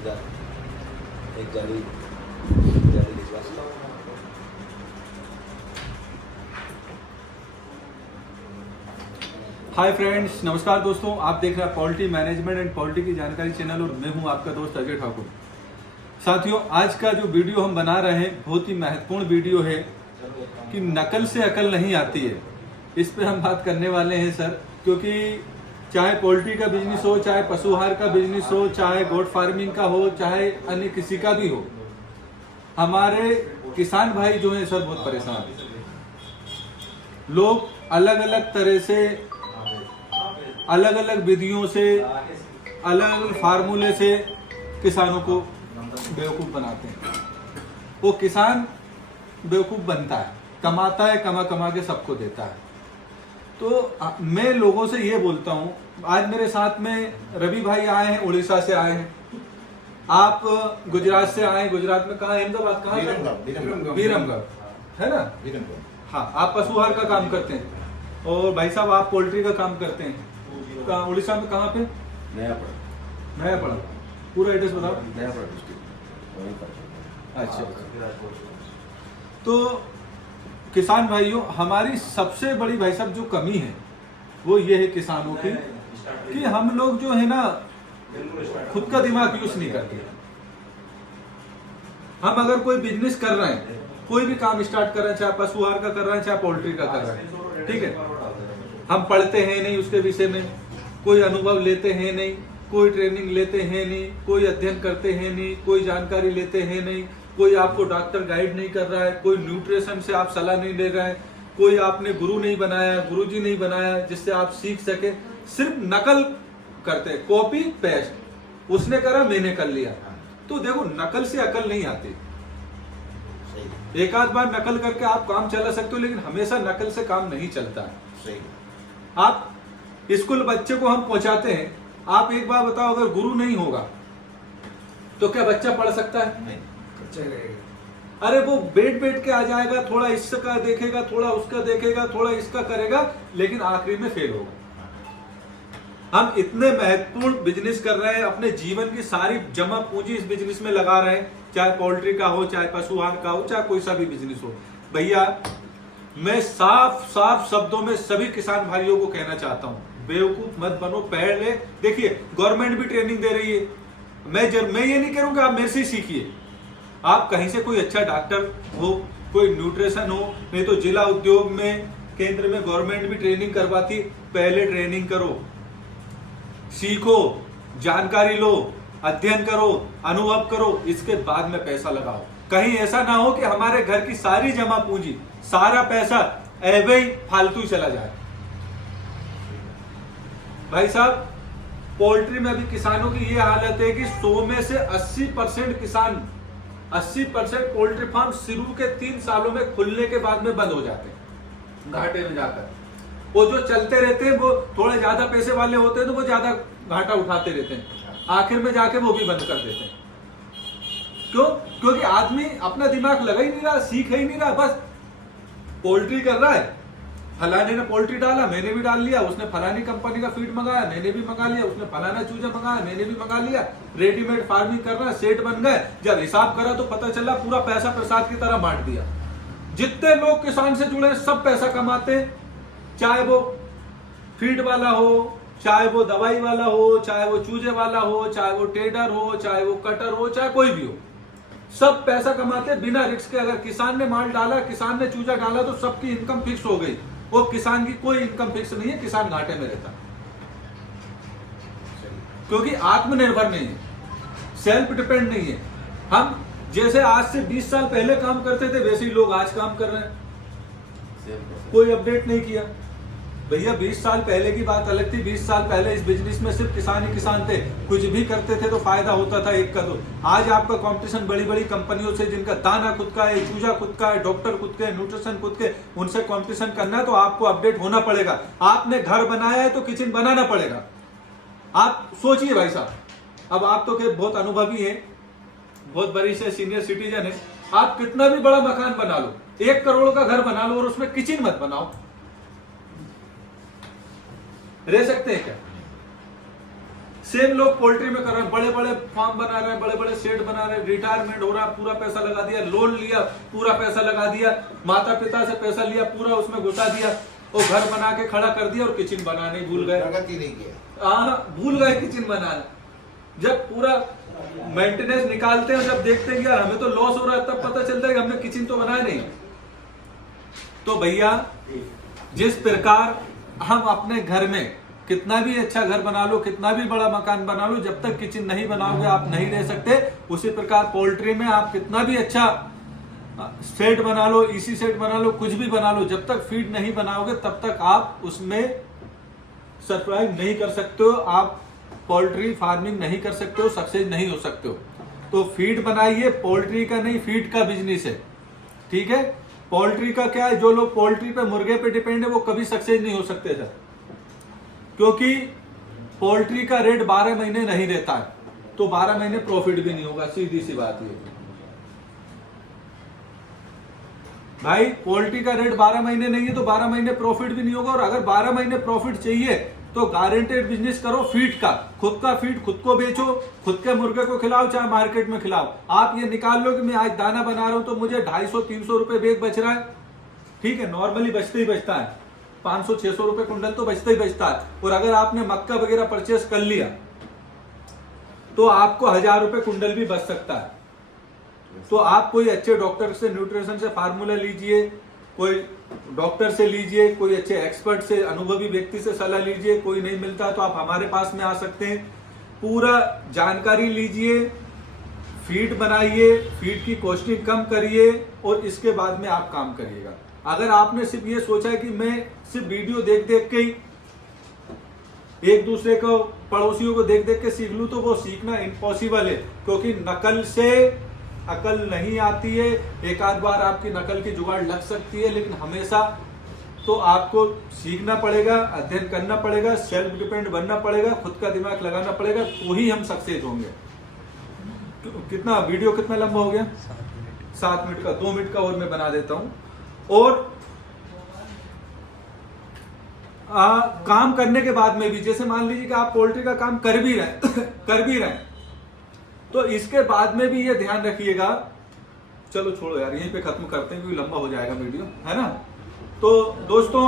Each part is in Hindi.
एक जाली भिजवा सकता हूँ। हाय फ्रेंड्स, नमस्कार दोस्तों। आप देख रहे हैं पॉलिटी मैनेजमेंट एंड पॉलिटी की जानकारी चैनल और मैं हूं आपका दोस्त अजय ठाकुर। साथियों, आज का जो वीडियो हम बना रहे हैं बहुत ही महत्वपूर्ण वीडियो है कि नकल से अकल नहीं आती है। इस पे हम बात करने वाले हैं सर, क्योंकि चाहे पोल्ट्री का बिजनेस हो, चाहे पशुहार का बिजनेस हो, चाहे गोट फार्मिंग का हो, चाहे अन्य किसी का भी हो, हमारे किसान भाई जो है सर बहुत परेशान हैं। लोग अलग अलग तरह से, अलग अलग विधियों से, अलग अलग फार्मूले से किसानों को बेवकूफ़ बनाते हैं। वो किसान बेवकूफ़ बनता है, कमाता है, कमा कमा के सबको देता है। तो मैं लोगों से ये बोलता हूँ, आज मेरे साथ में रवि भाई आए हैं, उड़ीसा से आए हैं, आप गुजरात से आए। गुजरात में कहाँ? अहमदाबाद कहाँ? बीरमगढ़ है ना? हाँ, आप पशुहार का काम करते हैं और भाई साहब आप पोल्ट्री का काम करते हैं। उड़ीसा में कहाँ पे? नयापड़ा। पूरा एड्रेस बताओ। नयापड़ा डिस्ट्रिक्ट। अच्छा, तो किसान भाइयों, हमारी सबसे बड़ी भाई साहब जो कमी है वो ये है किसानों की कि हम लोग जो है ना खुद का दिमाग यूज नहीं करते। हम अगर कोई बिजनेस कर रहे हैं, कोई भी काम स्टार्ट कर रहे हैं, चाहे पशुहार का कर रहे हैं, चाहे पोल्ट्री का कर रहे हैं, ठीक है, हम पढ़ते हैं नहीं उसके विषय में, कोई अनुभव लेते हैं नहीं, कोई ट्रेनिंग लेते हैं नहीं, कोई अध्ययन करते हैं नहीं, कोई जानकारी लेते हैं नहीं, कोई आपको डॉक्टर गाइड नहीं कर रहा है, कोई न्यूट्रिशन से आप सलाह नहीं ले रहे हैं, कोई आपने गुरु नहीं बनाया, गुरुजी नहीं बनाया जिससे आप सीख सके। सिर्फ नकल करते हैं, कॉपी पेस्ट। उसने करा, मैंने कर लिया। तो देखो, नकल से अकल नहीं आती। एक आध बार नकल करके आप काम चला सकते हो, लेकिन हमेशा नकल से काम नहीं चलता है। आप स्कूल बच्चे को हम पहुंचाते हैं, आप एक बार बताओ, अगर गुरु नहीं होगा तो क्या बच्चा पढ़ सकता है? नहीं। अरे वो बैठ के आ जाएगा, थोड़ा इसका देखेगा, थोड़ा उसका देखेगा, थोड़ा इसका करेगा, लेकिन आखिरी में फेल होगा। हम इतने महत्वपूर्ण बिजनेस कर रहे हैं, अपने जीवन की सारी जमा पूंजी इस बिजनेस में लगा रहे हैं, चाहे पोल्ट्री का हो, चाहे पशुहार का हो, चाहे कोई सा भी बिजनेस हो। भैया, मैं साफ साफ शब्दों में सभी किसान भाइयों को कहना चाहता हूं, बेवकूफ मत बनो। पहले देखिए, गवर्नमेंट भी ट्रेनिंग दे रही है। मैं ये नहीं करूंगा आप मेरे से ही सीखिए। आप कहीं से कोई अच्छा डॉक्टर हो, कोई न्यूट्रिशन हो, नहीं तो जिला उद्योग में, केंद्र में गवर्नमेंट भी ट्रेनिंग करवाती। पहले ट्रेनिंग करो, सीखो, जानकारी लो, अध्ययन करो, अनुभव करो, इसके बाद में पैसा लगाओ। कहीं ऐसा ना हो कि हमारे घर की सारी जमा पूंजी, सारा पैसा ऐसे ही फालतू चला जाए। भाई साहब, पोल्ट्री में भी किसानों की ये हालत है कि 100 में से 80% किसान, 80% पोल्ट्री फार्म शुरू के 3 सालों में खुलने के बाद में बंद हो जाते हैं, घाटे में जाकर। वो जो चलते रहते हैं वो थोड़े ज्यादा पैसे वाले होते हैं, तो वो ज्यादा घाटा उठाते रहते हैं, आखिर में जाके वो भी बंद कर देते हैं। क्यों? क्योंकि आदमी अपना दिमाग लगा ही नहीं रहा, सीख ही नहीं रहा, बस पोल्ट्री कर रहा है। फलाने ने पोल्ट्री डाला, मैंने भी डाल लिया, उसने फलानी कंपनी का फीड मंगाया, मैंने भी मंगा लिया, उसने फलाना चूजा मंगाया, मैंने भी मंगा लिया। रेडीमेड फार्मिंग करना, सेट बन गए। जब हिसाब करा तो पता चला पूरा पैसा प्रसाद की तरह बांट दिया। जितने लोग किसान से जुड़े सब पैसा कमाते हैं, चाहे वो फीड वाला हो, चाहे वो दवाई वाला हो, चाहे वो चूजे वाला हो, चाहे वो ट्रेडर हो, चाहे वो कटर हो, चाहे कोई भी हो, सब पैसा कमाते बिना रिस्क के। अगर किसान ने माल डाला, किसान ने चूजा डाला, तो सबकी इनकम फिक्स हो गई। वो किसान की कोई इनकम फिक्स नहीं है, किसान घाटे में रहता, क्योंकि आत्मनिर्भर नहीं है, सेल्फ डिपेंड नहीं है। हम जैसे आज से 20 साल पहले काम करते थे, वैसे ही लोग आज काम कर रहे हैं, कोई अपडेट नहीं किया। भैया 20 साल पहले की बात अलग थी। 20 साल पहले इस बिजनेस में सिर्फ किसान ही किसान थे, कुछ भी करते थे तो फायदा होता था एक का दो। आज आपका कंपटीशन बड़ी बड़ी कंपनियों से, जिनका दाना खुद का है, चूजा खुद का है, डॉक्टर खुद के, न्यूट्रिशन खुद के, उनसे कंपटीशन करना है तो आपको अपडेट होना पड़ेगा। आपने घर बनाया है तो किचन बनाना पड़ेगा। आप सोचिए भाई साहब, अब आप तो के बहुत अनुभवी हैं, बहुत बड़ी से सीनियर सिटीजन है, आप कितना भी बड़ा मकान बना लो, 1 करोड़ का घर बना लो और उसमें किचन मत बनाओ, रह सकते हैं क्या? सेम लोग पोल्ट्री में कर रहे हैं, बड़े बड़े फार्म बना रहे हैं, बड़े बड़े शेड बना रहे हैं, रिटायरमेंट हो रहा है, पूरा पैसा लगा दिया, लोन लिया, पूरा पैसा लगा दिया, माता पिता से पैसा लिया, पूरा उसमें घुसा दिया और घर बना के खड़ा कर दिया और किचन बनाने भूल गए, प्रगति नहीं किया। हाँ भूल गए किचन बनाना। जब पूरा मेंटेनेंस निकालते हैं, जब देखते हैं कि यार हमें तो लॉस हो रहा है, तब पता चलता है कि हमने किचन तो बनाया नहीं। तो भैया जिस प्रकार हम अपने घर में कितना भी अच्छा घर बना लो, कितना भी बड़ा मकान बना लो, जब तक किचन नहीं बनाओगे आप नहीं रह सकते। उसी प्रकार पोल्ट्री में आप कितना भी अच्छा सेट बना लो, ईसी सेट बना लो, कुछ भी बना लो, जब तक फीड नहीं बनाओगे तब तक आप उसमें सरप्राइज नहीं कर सकते हो, आप पोल्ट्री फार्मिंग नहीं कर सकते हो, सक्सेस नहीं हो सकते हो। तो फीड बनाइए, पोल्ट्री का नहीं फीड का बिजनेस है, ठीक है। पोल्ट्री का क्या है, जो लोग पोल्ट्री पे मुर्गे पे डिपेंड है वो कभी सक्सेस नहीं हो सकते सर, क्योंकि पोल्ट्री का रेट 12 महीने नहीं रहता है, तो 12 महीने प्रॉफिट भी नहीं होगा, सीधी सी बात ये भाई। पोल्ट्री का रेट 12 महीने नहीं है तो 12 महीने प्रॉफिट भी नहीं होगा। और अगर 12 महीने प्रॉफिट चाहिए तो गारंटेड बिजनेस करो फीड का, खुद का फीड खुद को बेचो, खुद के मुर्गे को खिलाओ, चाहे मार्केट में खिलाओ। आप ये निकाल लो कि मैं आज दाना बना रहा हूं तो मुझे 250-300 रुपए बेग बच रहा है, ठीक है, नॉर्मली बचते ही बचता है, 500-600 रुपए कुंटल तो बचता ही बचता है। और अगर आपने मक्का वगैरह परचेस कर लिया तो आपको 1000 रुपए कुंटल भी बच सकता है। तो आप कोई अच्छे डॉक्टर से, न्यूट्रिशन से फार्मूला लीजिए, कोई डॉक्टर से लीजिए, कोई अच्छे एक्सपर्ट से, अनुभवी व्यक्ति से सलाह लीजिए। कोई नहीं मिलता तो आप हमारे पास में आ सकते हैं, पूरा जानकारी लीजिए, फीड बनाइए, फीड की कॉस्टिंग कम करिए और इसके बाद में आप काम करिएगा। अगर आपने सिर्फ ये सोचा है कि मैं सिर्फ वीडियो देख देख के ही एक दूसरे को, पड़ोसियों को देख देख के सीख लूं, तो वो सीखना इम्पॉसिबल है, क्योंकि नकल से अकल नहीं आती है। एक आध बार आपकी नकल की जुगाड़ लग सकती है, लेकिन हमेशा तो आपको सीखना पड़ेगा, अध्ययन करना पड़ेगा, सेल्फ डिपेंड बनना पड़ेगा, खुद का दिमाग लगाना पड़ेगा, तो ही हम सक्सेस होंगे। कितना वीडियो कितना लंबा हो गया? 7 मिनट का, 2 मिनट का और मैं बना देता हूं। और काम करने के बाद में भी, जैसे मान लीजिए कि आप पोल्ट्री का काम कर भी रहे तो इसके बाद में भी ये ध्यान रखिएगा। चलो छोड़ो यार, यहीं पे खत्म करते हैं क्योंकि लंबा हो जाएगा वीडियो, है ना। तो दोस्तों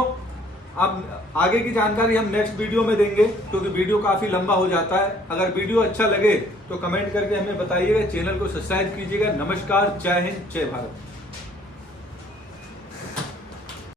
अब आगे की जानकारी हम नेक्स्ट वीडियो में देंगे, क्योंकि वीडियो काफी लंबा हो जाता है। अगर वीडियो अच्छा लगे तो कमेंट करके हमें बताइएगा, चैनल को सब्सक्राइब कीजिएगा। नमस्कार, जय हिंद, जय भारत।